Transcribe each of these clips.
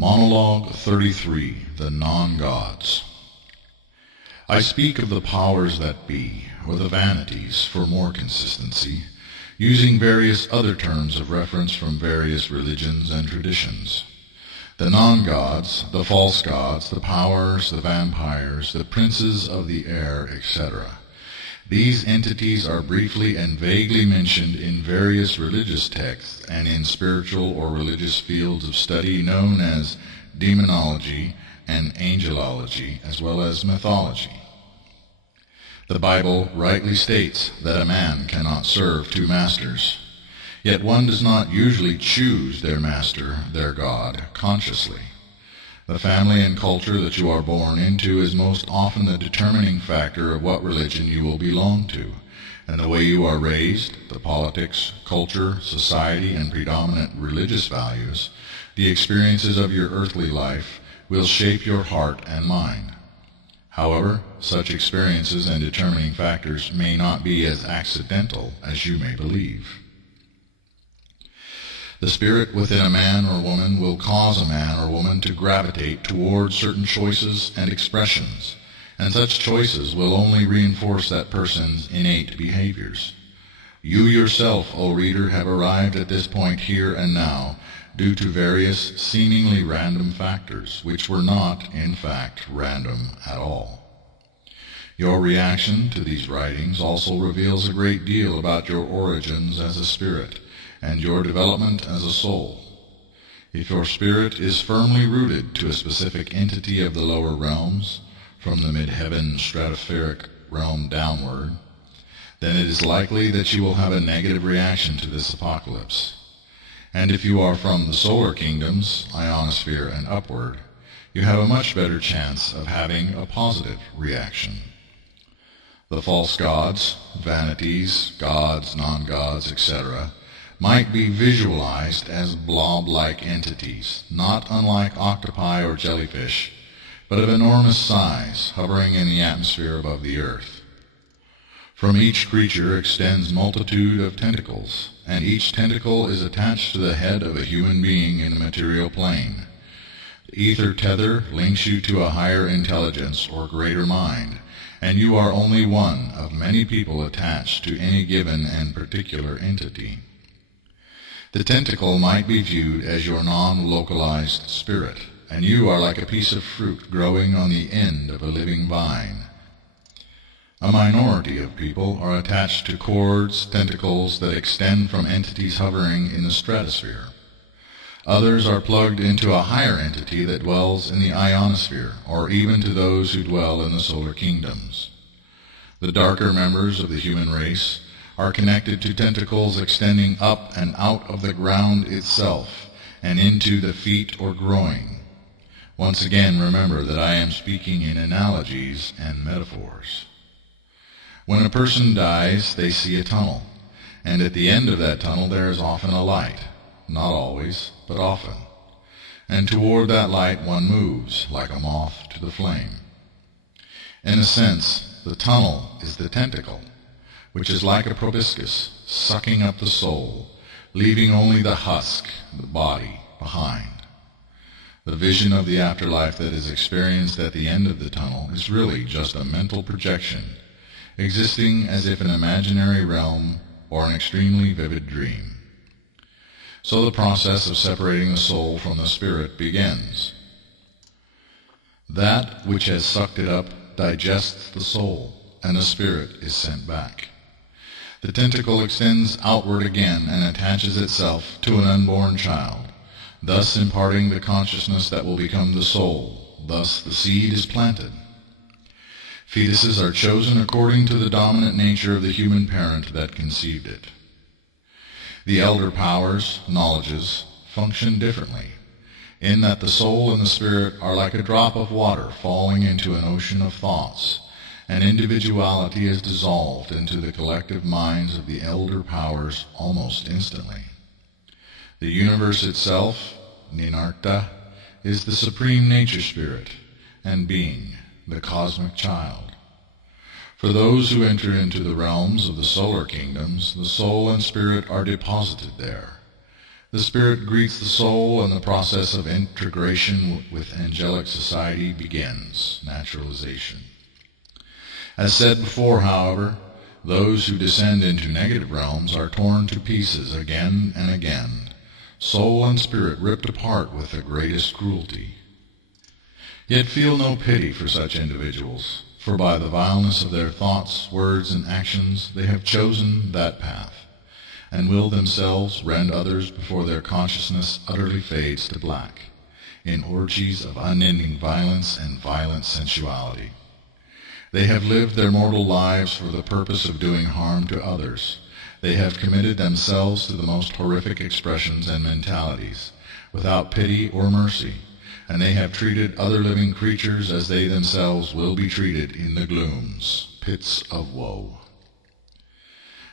Monologue 33, The Non-Gods. I speak of the powers that be, or the vanities, for more consistency, using various other terms of reference from various religions and traditions. The non-gods, the false gods, the powers, the vampires, the princes of the air, etc. These entities are briefly and vaguely mentioned in various religious texts and in spiritual or religious fields of study known as demonology and angelology, as well as mythology. The Bible rightly states that a man cannot serve two masters, yet one does not usually choose their master, their God, consciously. The family and culture that you are born into is most often the determining factor of what religion you will belong to, and the way you are raised, the politics, culture, society, and predominant religious values, the experiences of your earthly life, will shape your heart and mind. However, such experiences and determining factors may not be as accidental as you may believe. The spirit within a man or woman will cause a man or woman to gravitate towards certain choices and expressions, and such choices will only reinforce that person's innate behaviors. You yourself, O reader, have arrived at this point here and now due to various seemingly random factors, which were not, in fact, random at all. Your reaction to these writings also reveals a great deal about your origins as a spirit, and your development as a soul. If your spirit is firmly rooted to a specific entity of the lower realms, from the mid-heaven stratospheric realm downward, then it is likely that you will have a negative reaction to this apocalypse. And if you are from the solar kingdoms, ionosphere, and upward, you have a much better chance of having a positive reaction. The false gods, vanities, gods, non-gods, etc., might be visualized as blob-like entities, not unlike octopi or jellyfish, but of enormous size, hovering in the atmosphere above the earth. From each creature extends multitude of tentacles, and each tentacle is attached to the head of a human being in the material plane. The ether tether links you to a higher intelligence or greater mind, and you are only one of many people attached to any given and particular entity. The tentacle might be viewed as your non-localized spirit, and you are like a piece of fruit growing on the end of a living vine. A minority of people are attached to cords, tentacles that extend from entities hovering in the stratosphere. Others are plugged into a higher entity that dwells in the ionosphere, or even to those who dwell in the solar kingdoms. The darker members of the human race are connected to tentacles extending up and out of the ground itself and into the feet or groin. Once again, remember that I am speaking in analogies and metaphors. When a person dies, they see a tunnel, and at the end of that tunnel there is often a light, not always, but often. And toward that light one moves, like a moth to the flame. In a sense, the tunnel is the tentacle, which is like a proboscis, sucking up the soul, leaving only the husk, the body, behind. The vision of the afterlife that is experienced at the end of the tunnel is really just a mental projection, existing as if an imaginary realm or an extremely vivid dream. So the process of separating the soul from the spirit begins. That which has sucked it up digests the soul, and the spirit is sent back. The tentacle extends outward again and attaches itself to an unborn child, thus imparting the consciousness that will become the soul. Thus the seed is planted. Fetuses are chosen according to the dominant nature of the human parent that conceived it. The elder powers, knowledges, function differently, in that the soul and the spirit are like a drop of water falling into an ocean of thoughts, and individuality is dissolved into the collective minds of the elder powers almost instantly. The universe itself, Ninarta, is the supreme nature spirit and being, the cosmic child. For those who enter into the realms of the solar kingdoms, the soul and spirit are deposited there. The spirit greets the soul, and the process of integration with angelic society begins, naturalization. As said before, however, those who descend into negative realms are torn to pieces again and again, soul and spirit ripped apart with the greatest cruelty. Yet feel no pity for such individuals, for by the vileness of their thoughts, words, and actions they have chosen that path, and will themselves rend others before their consciousness utterly fades to black, in orgies of unending violence and violent sensuality. They have lived their mortal lives for the purpose of doing harm to others. They have committed themselves to the most horrific expressions and mentalities, without pity or mercy, and they have treated other living creatures as they themselves will be treated in the glooms, pits of woe.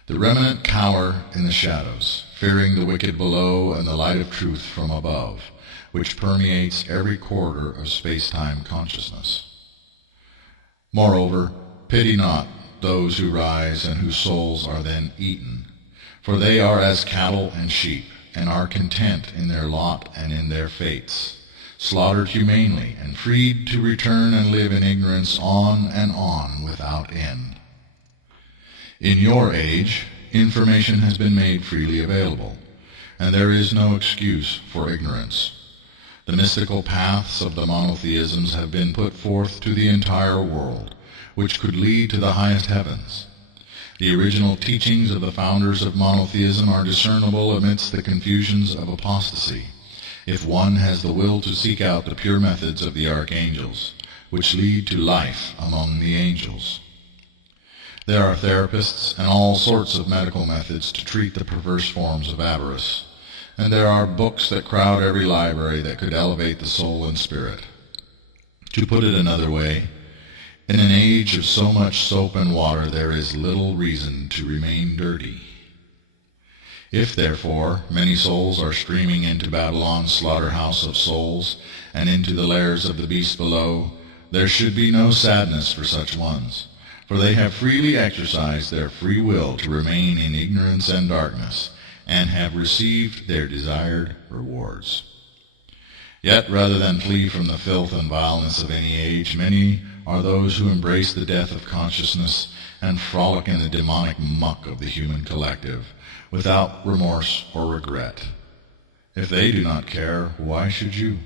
The remnant cower in the shadows, fearing the wicked below and the light of truth from above, which permeates every corridor of space-time consciousness. Moreover, pity not those who rise and whose souls are then eaten, for they are as cattle and sheep, and are content in their lot and in their fates, slaughtered humanely and freed to return and live in ignorance on and on without end. In your age, information has been made freely available, and there is no excuse for ignorance. The mystical paths of the monotheisms have been put forth to the entire world, which could lead to the highest heavens. The original teachings of the founders of monotheism are discernible amidst the confusions of apostasy, if one has the will to seek out the pure methods of the archangels, which lead to life among the angels. There are therapists and all sorts of medical methods to treat the perverse forms of avarice, and there are books that crowd every library that could elevate the soul and spirit. To put it another way, in an age of so much soap and water there is little reason to remain dirty. If, therefore, many souls are streaming into Babylon's slaughterhouse of souls and into the lairs of the beast below, there should be no sadness for such ones, for they have freely exercised their free will to remain in ignorance and darkness, and have received their desired rewards. Yet, rather than flee from the filth and vileness of any age, many are those who embrace the death of consciousness and frolic in the demonic muck of the human collective, without remorse or regret. If they do not care, why should you?